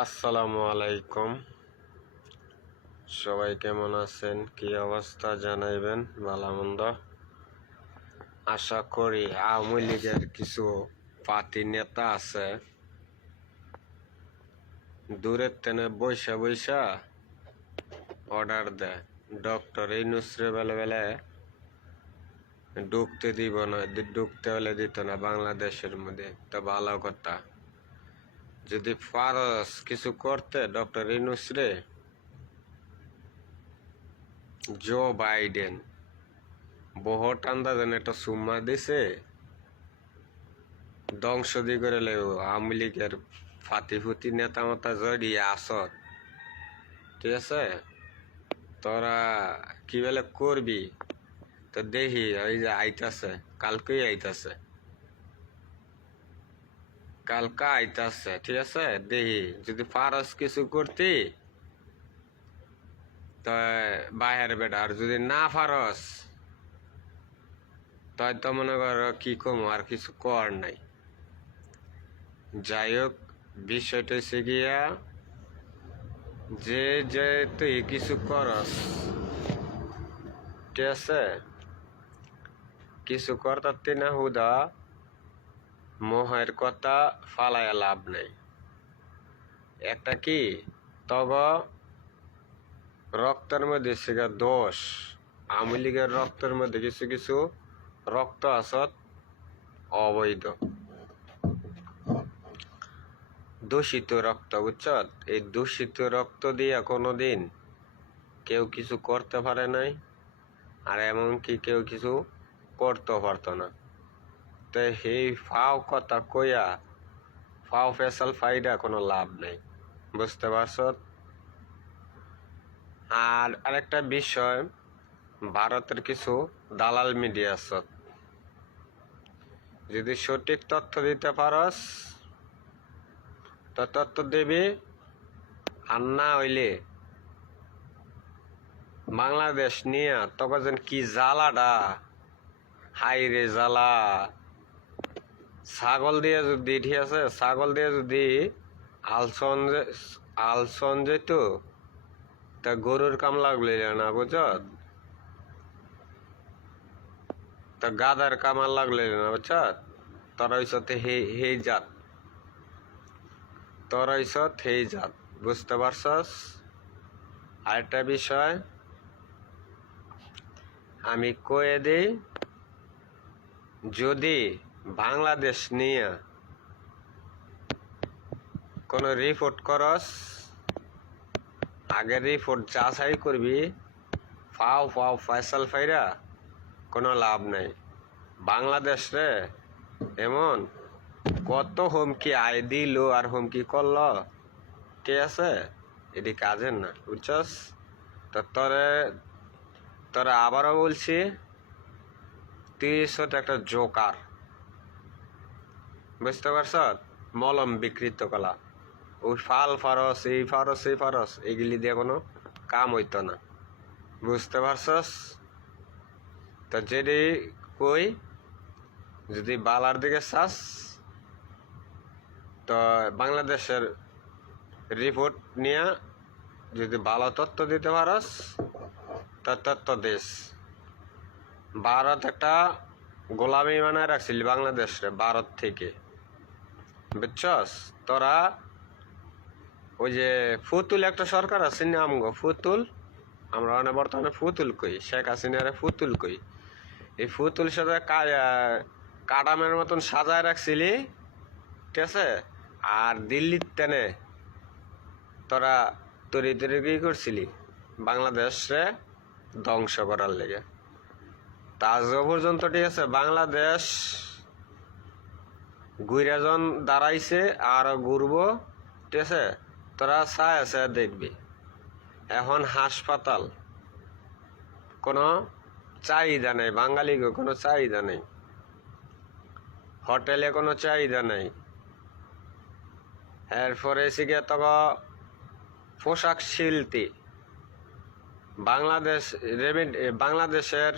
আসসালামু আলাইকুম। সবাই কেমন আছেন? কি অবস্থা জানাইবেন, ভালো মন্দ। আশা করি আওয়ামী লীগের কিছু পার্টি নেতা আছে দূরের তেনে বৈশা বৈশা অর্ডার দেয় ডক্টর ইউনূসরে বেলে বেলে ঢুকতে দিব না, ঢুকতে হলে দিত না বাংলাদেশের মধ্যে। তো ভালো কথা, যদি ফারস কিছু করতে ডক্টর ইউনূসরে, জো বাইডেন বহুত আন্দাজেন একটা সুম্মা দিছে, ধ্বংস দি করে লেও আওয়ামী লীগের ফাতি ফুতি নেতা মতা জড়িয়ে আসত। ঠিক আছে, তোরা কি বেলে করবি তো দেখি। ওই যে আইতাছে, কালকেই আইতাছে, কালকা আইতাছে। ঠিক আছে, দেখি যদি ফারস কিছু করতি তো বাহের বেটা, আর যদি না ফারস তাই তো মনে কর কি কম, আর কিছু কর নাই। যাই হোক, বিষয়টা হচ্ছে গিয়া যে যে তুই কিছু করস, ঠিক আছে, কিছু করতে না হুদা মোহের কথা ফালায়া লাভ নেই। একটা কি তগ রক্তের মধ্যে সেগা দোষ, আওয়ামী লীগের রক্তের মধ্যে কিছু কিছু রক্ত আসত অবৈধ, দূষিত রক্ত, বুঝছত? এই দূষিত রক্ত দিয়া কোনোদিন কেউ কিছু করতে পারে নাই, আর এমনকি কেউ কিছু করতেও পারত না। তো সেই ফাও কথা কইয়া ফাও ফেসাল ফাইডা কোনো লাভ নেই, বুঝতে পারছ? আর আরেকটা বিষয়, ভারতের কিছু দালাল মিডিয়া আছে, যদি সঠিক তথ্য দিতে পারস তো তথ্য দেবি, আর না হইলে বাংলাদেশ নিয়ে তখন যেন কি জ্বালাডা, হাই রে জ্বালা। ছাগল দিয়ে যদি, ঠিক আছে, ছাগল দিয়ে যদি আলসন যেত তা গরুর কাম লাগলে না, বুঝ? তা গাদার কামার লাগলে না, বুঝছ? তোরা হইছত হেই জাত, তোরা হইছত হেই জাত, বুঝতে পারছস? আরেকটা বিষয় আমি কয়ে দিই, যদি বাংলাদেশ নিয়ে কোনো রিপোর্ট করস, আগে রিপোর্ট যাচাই করবি, ফাও ফাও ফয়সাল ফাইরা কোনো লাভ নাই। বাংলাদেশ রে এমন কত হুমকি আয় দিল আর হুমকি করল, ঠিক আছে, এটি কাজের না, বুঝছস? তো তোরা আবারও বলছি, তুই একটা জোকার, বুঝতে পারছ? মলম বিকৃত কলা, ওই ফাল ফারস, এই ফারস এই ফারস, এগুলি দিয়ে কোনো কাম হইতো না, বুঝতে পারছস? তো যেটি কই, যদি বালার দিকে চাস তো বাংলাদেশের রিপোর্ট নিয়ে যদি ভালো তথ্য দিতে পারস তো তথ্য দেশ। ভারত একটা গোলামি বানায় রাখছিল বাংলাদেশে, ভারত থেকে, বুঝছস? তোরা ওই যে ফুতুল একটা সরকার আছে না আমগো, ফুতুল, আমরা মানে বর্তমানে ফুতুল কই, শেখ হাসিনারে ফুতুল কই। এই ফুতুল সাথে কাটামের মতন সাজায় রাখছিলি, ঠিক আছে? আর দিল্লির টেনে তোরা তরি তরি কি করছিলি বাংলাদেশে ধ্বংস করার লেগে। তা আজও পর্যন্ত, ঠিক আছে, বাংলাদেশ গুইরাজন দাঁড়াইছে আর ঘুরবো, ঠিক আছে? তোরা চায় আছে দেখবি। এখন হাসপাতাল কোনো চাহিদা নেই, বাঙালিকে কোনো চাহিদা নেই, হোটেলে কোনো চাহিদা নেই। এরপরে শিখে তখন পোশাক শিল্পী, বাংলাদেশের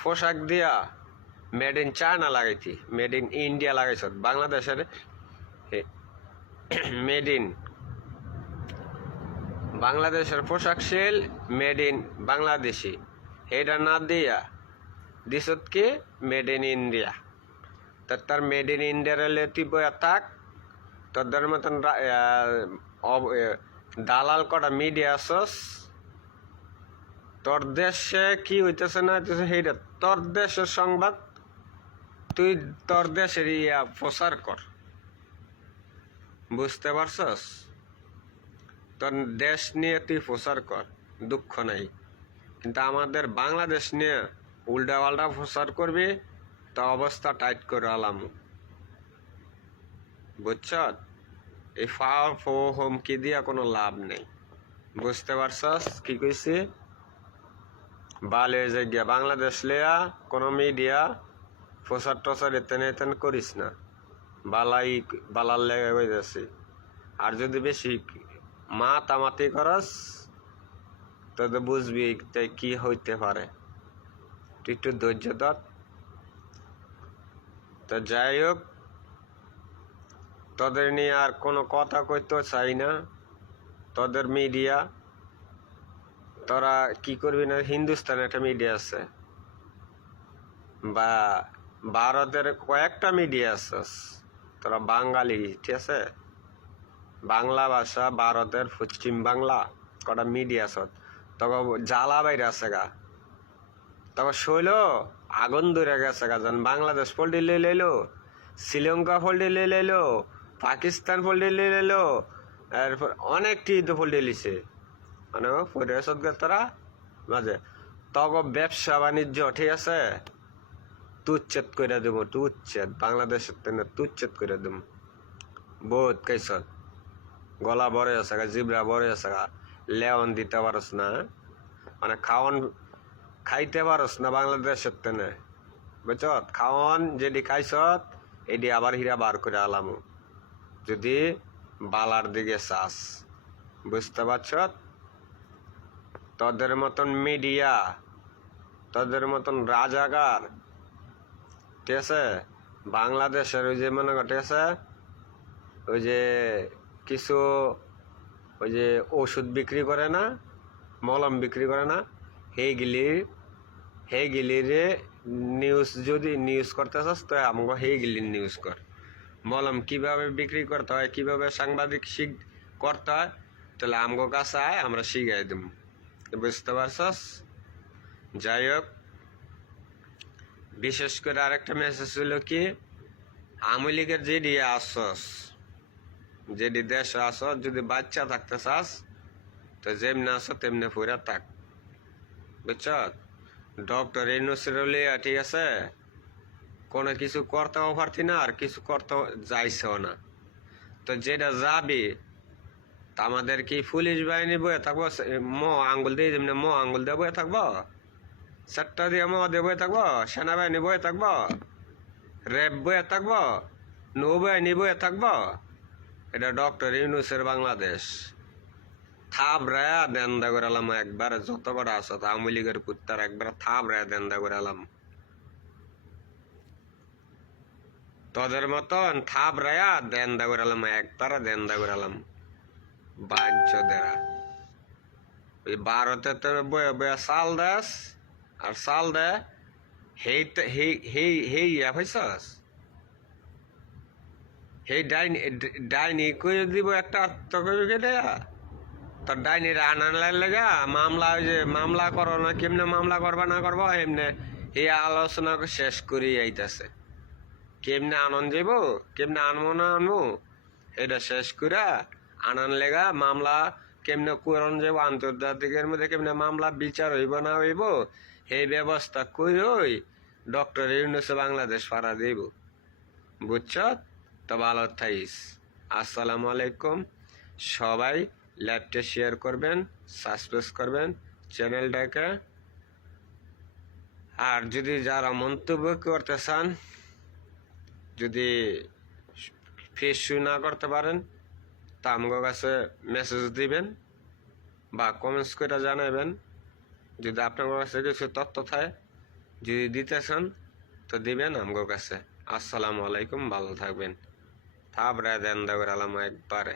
পোশাক দিয়া মেড ইন চায়না লাগাইছি, মেড ইন ইন্ডিয়া লাগাইছ, বাংলাদেশের মেড ইন বাংলাদেশের পোশাক শিল মেড ইন বাংলাদেশি, এটা না দিয়া দিছত কি মেড ইন ইন্ডিয়া। তার মেড ইন ইন্ডিয়ার তুই বইয়া থাক, তোদের মতন দালাল করা মিডিয়া আসস, তোর দেশে কি হইতেছে না হইতেছে সেইটা তোর দেশের সংবাদ তুই তোর দেশের প্রচার কর, বুঝতে পারছস? তোর দেশ নিয়ে তুই প্রচার কর, দুঃখ নাই। কিন্তু আমাদের বাংলাদেশ নিয়ে উল্টা পাল্টা প্রচার করবি, তা অবস্থা টাইট করে আলাম, বুঝছ? এই হুমকি দিয়া কোনো লাভ নেই, বুঝতে পারছস কি কইছি? বালে জায়গা বাংলাদেশ লিয়া কোনো মিডিয়া প্রচার টচার এতেন করিস না, বালার লেগে হয়ে। আর যদি বেশি মাতামাতি করস তবে বুঝবি কি হইতে পারে, তুই একটু ধৈর্য ধর। তো যাই হোক, তোদের নিয়ে আর কোনো কথা কইতে চাই না। তোদের মিডিয়া তোরা কি করবি না, হিন্দুস্তানে একটা মিডিয়া আছে বা ভারতের কয়েকটা মিডিয়া আছে, তোরা বাঙালি, ঠিক আছে? বাংলা ভাষা ভারতের পশ্চিম বাংলা কটা মিডিয়া আছে, তখন জ্বালা বাইরে আছে গা, তখন শৈল আগুন ধরে গেছে গা। যেন বাংলাদেশ পোল্ট্রি লিয়ে লাইলো, শ্রীলঙ্কা পোল্ট্রি লিয়ে লাইলো, পাকিস্তান পোল্ট্রি লিয়ে লাইলো, এরপর অনেক টিতে পোল্ট্রি লিছে, মানে পরিবেশত গে তোরা মাঝে তখন ব্যবসা বাণিজ্য, ঠিক আছে? তুচ্ছেদ করে দেব, তুচ্ছেদ বাংলাদেশের তেনে তুচ্ছেদ করে দেব। বহুত কেসত গলা বড়ে আছে গা, জিবরা বড়ে আছে গা, লেওন দিতে পারস না, মানে খাইতে পারস না বাংলাদেশের তেনে, বুঝছ? খাওয়ান যেটি খাইছত এটি আবার হীরা বার করে আলামু, যদি বালার দিকে চাস, বুঝতে পারছ? তোদের মতন মিডিয়া, তোদের মতন রাজাকার, ঠিক আছে? বাংলাদেশের ওই যে মনে কর, ঠিক আছে, ওই যে কিছু ওই যে ওষুধ বিক্রি করে না, মলম বিক্রি করে না, হেইগিলির নিউজ যদি নিউজ করতে চাস তো আমাকে হেইগিলির নিউজ কর। মলম কিভাবে বিক্রি করতে হয়, কিভাবে সাংবাদিক করতে হয়, তাহলে আমগো কাছে আয়, আমরা শিখাই দেব, বুঝতে পারছস? যাই হোক, বিশেষ করে আরেকটা মেসেজ হলো কি, আওয়ামী লীগের যেটি আসস, যেটি দেশে আসস, যদি বাচ্চা থাকতে চাস তো যেমনি আসো তেমনি ফুরা থাক, বুঝছ? ডক্টর ইউনূসের, ঠিক আছে, কোনো কিছু করতেও পারতি না, আর কিছু করতে যাইছেও না। তো যেটা যাবি তা আমাদের কি পুলিশ বাহিনী বয়ে থাকবো, আঙ্গুল দিয়ে যেমনি আঙ্গুল দিয়ে বয়ে থাকবো, চারটা দিয়ে দিয়ে বয়ে থাকবো, সেনাবাহিনী বয়ে থাকবো, র্যাব বয়ে থাকবো, নৌবাহিনী বয়ে থাকবো? এটা ডক্টর ইউনূসের বাংলাদেশ। থাবড়া দেন্দা করে এলাম একবার, যত কটা আছো আওয়ামী লীগের কুত্তার একবার থাবড়া দেন্দা করে এলাম, তোদের মতন থাবড়া দেন্দা করে এলাম, একবার দেন্দা করে এলাম বাঞ্চদেরা। ওই ভারতে তো বয়ে বয়ে চাল দাস আর চাল দে, হেই পাইছস? সেই ডাইনি করে দিব একটা আত্মকবিকে দেয়া, তোর ডাইনির আনার লেগা মামলা, ওই যে মামলা করো না, কেমনে মামলা করবা না করবো এমনি এই আলোচনা শেষ করি আইতাছে, কেমনে আনন্দ যাব, কেমনে আনবো না আনবো এটা শেষ করে আনান লেগা মামলা কেমনে করন যাব, আন্তর্জাতিকের মধ্যে কেমনে মামলা বিচার হইব না হইব এই ব্যবস্থা কই ডক্টর ইউনূস বাংলাদেশ পাড়া দেব, বুঝছ? তো ভালো থাইস। আসসালামু আলাইকুম। সবাই লাইভটা শেয়ার করবেন, সাবস্ক্রাইব করবেন চ্যানেলটাকে। আর যদি যারা মন্তব্য করতে চান, যদি ফেস না করতে পারেন তা আমার কাছে মেসেজ দিবেন বা কমেন্টস করে জানাবেন। যদি আপনার কাছে কিছু তথ্য থাকে যদি দিতে চান তো দিবেন আমার কাছে। আসসালামু আলাইকুম, ভালো থাকবেন। থাবড়া দেন দেবের আলাম একবারে।